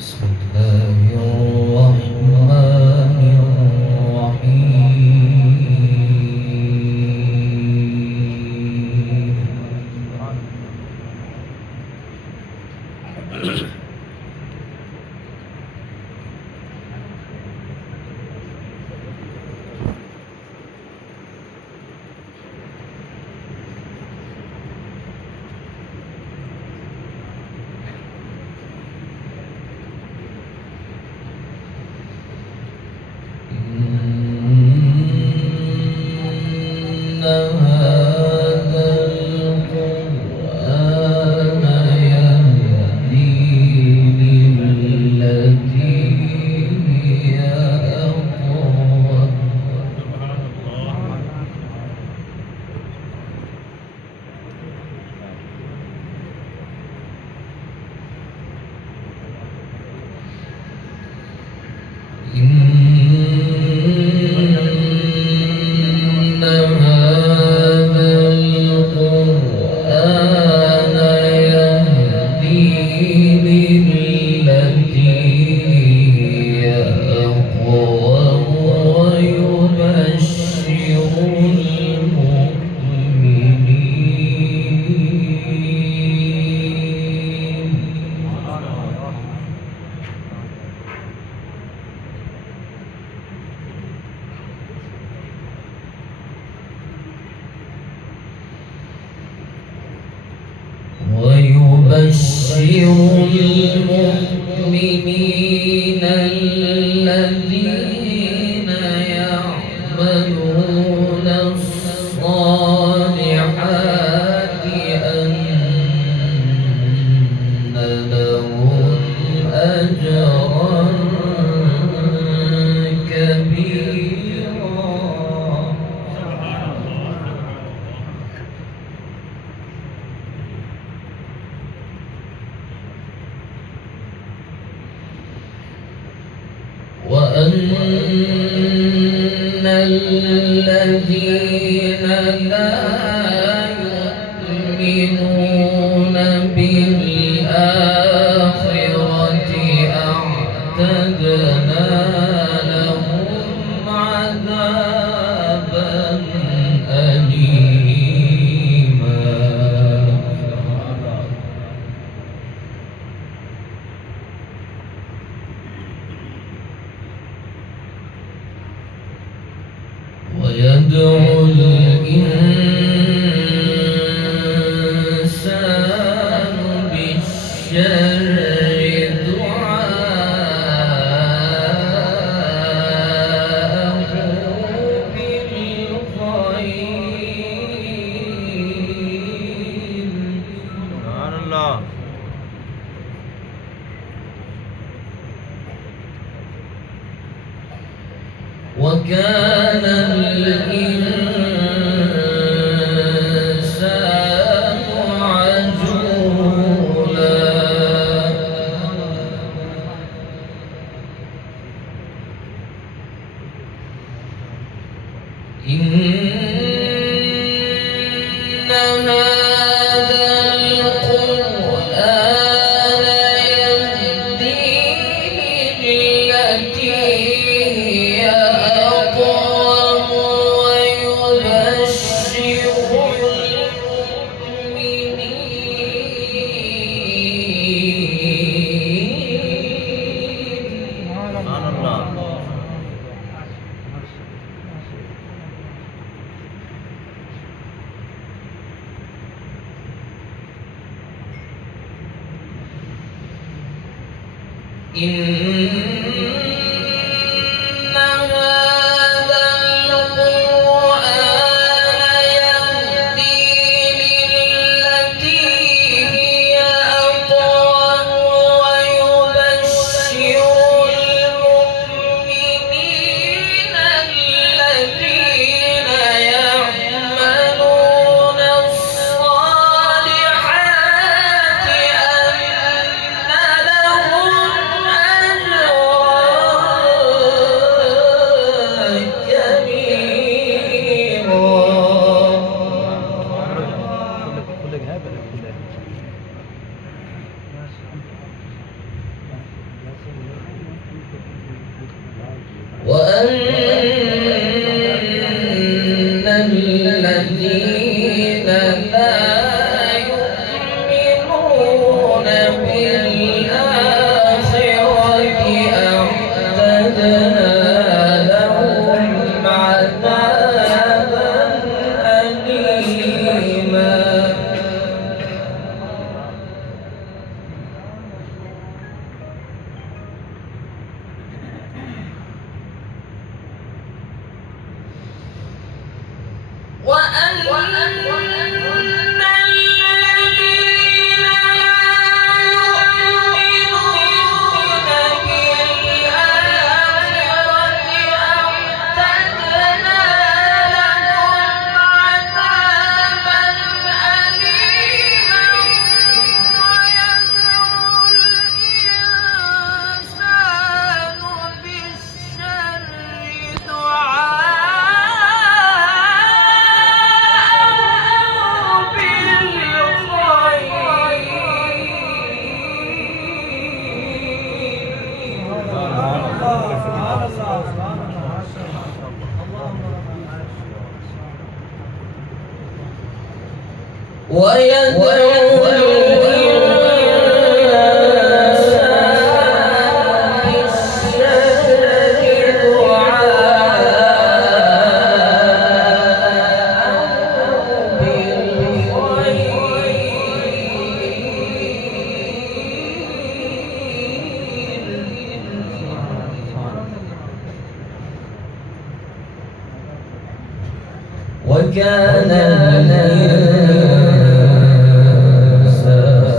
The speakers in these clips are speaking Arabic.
بسم الله الرحمن الرحيم. إن هذا القرآن يهدي للتي هي أقوم. إن هذا القرآن يهدي للتي هي أقوم ويبشر المؤمنين الذين يعملون الصالحات أن لهم أجرا كبيرا. وأن الذين لا يؤمنون بالآخرة أعتدنا لهم عذابا أليما. ويدعو الإنسان بالشر دعاءه بالخير. سبحان الله. وكان الإنسان عجولا. إن هذا القرآن يهدي للتي هي أقوم ويبشر المؤمنين. سبحان الله. إن هذا القرآن يهدي للتي هي أقوم ويبشر المؤمنين الذين يعملون الصالحات أن لهم أجرا الذين لا يؤمنون بالآخرة أعتدنا لهم عذابا أليما. وأن الذين لا يؤمنون بالآخرة أعتدنا لهم عذابا أليما. ويدعو الإنسان بالشر وكان الإنسان عجولا.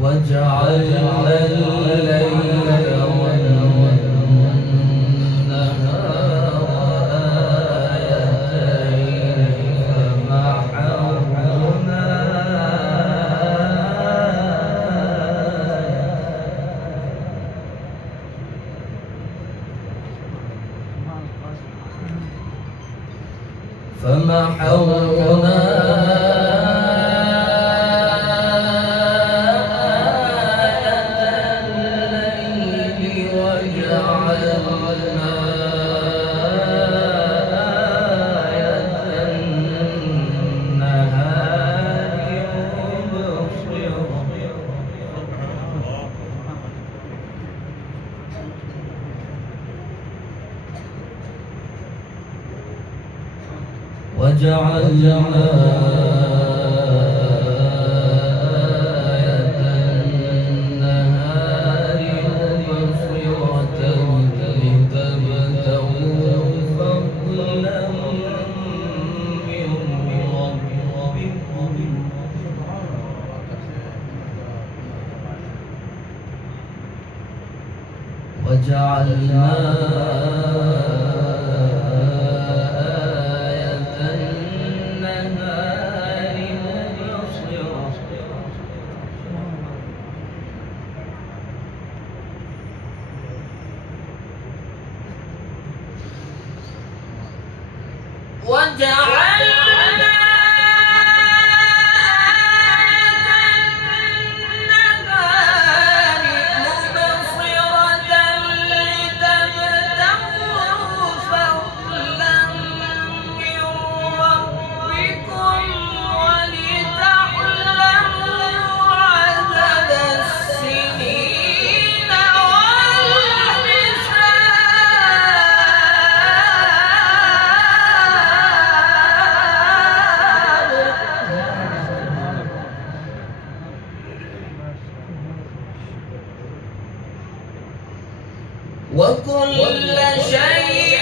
وجعلنا الليل والنهار آيتين فمحونا وجعلنا آية النهار مبصرة لتبتغوا فضلا من ربكم وجعلنا وجعلنا آية النهار مبصرة لتبتغوا وكل شيء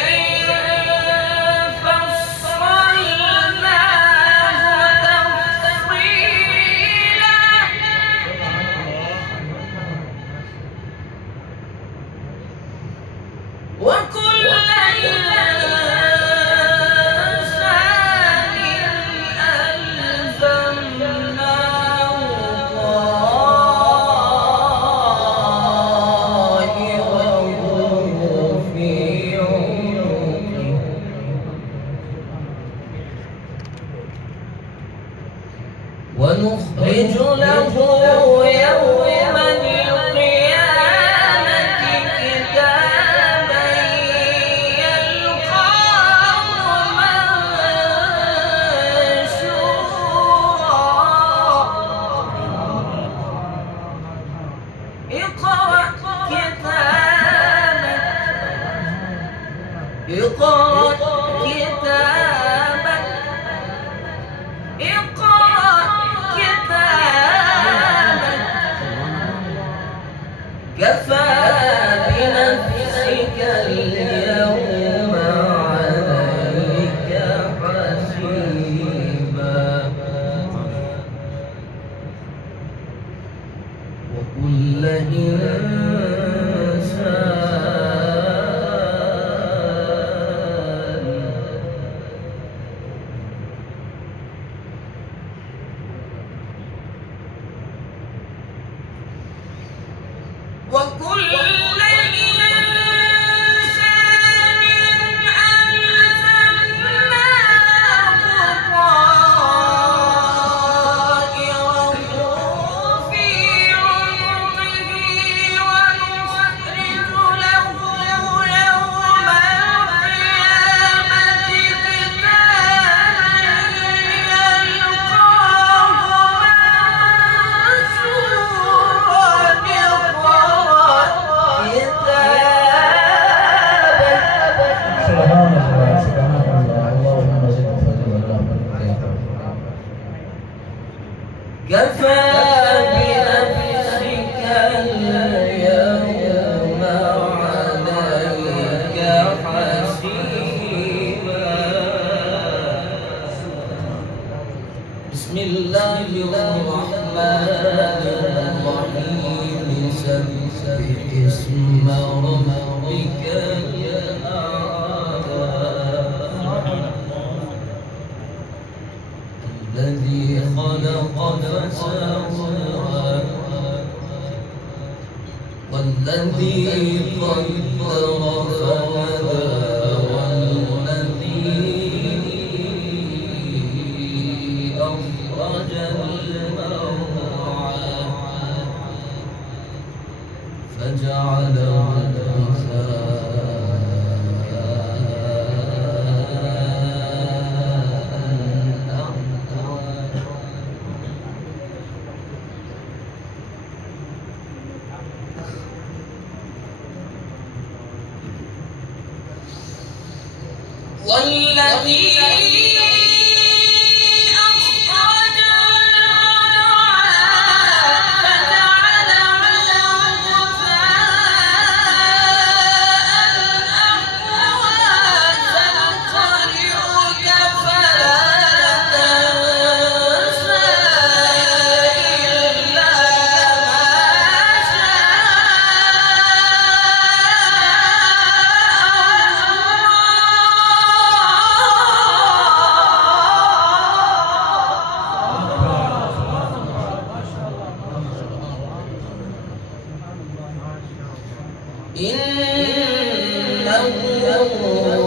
وكل إنسان ألزمناه طائره في عنقه ونخرج له يوم القيامة كتابا يلقاه منشورا اقرأ كتابك اقرأ كتابك اقرأ كتابك كفى بنفسك اليوم عليك حسيبا وكل وكل إنسان ألزمناه طائره في عنقه ونخرج له يوم القيامة كتابا يلقاه كفى بنفسك اليوم عليك حسيبا بسم الله الرحمن الرحيم سبح اسم ربك الذي خلق فسوى والذي قدر فهدى والذي أخرج المرعى فجعله والذي أخرج المرعى فجعله غثاء سنقرئك فلا تنسى إلا إنه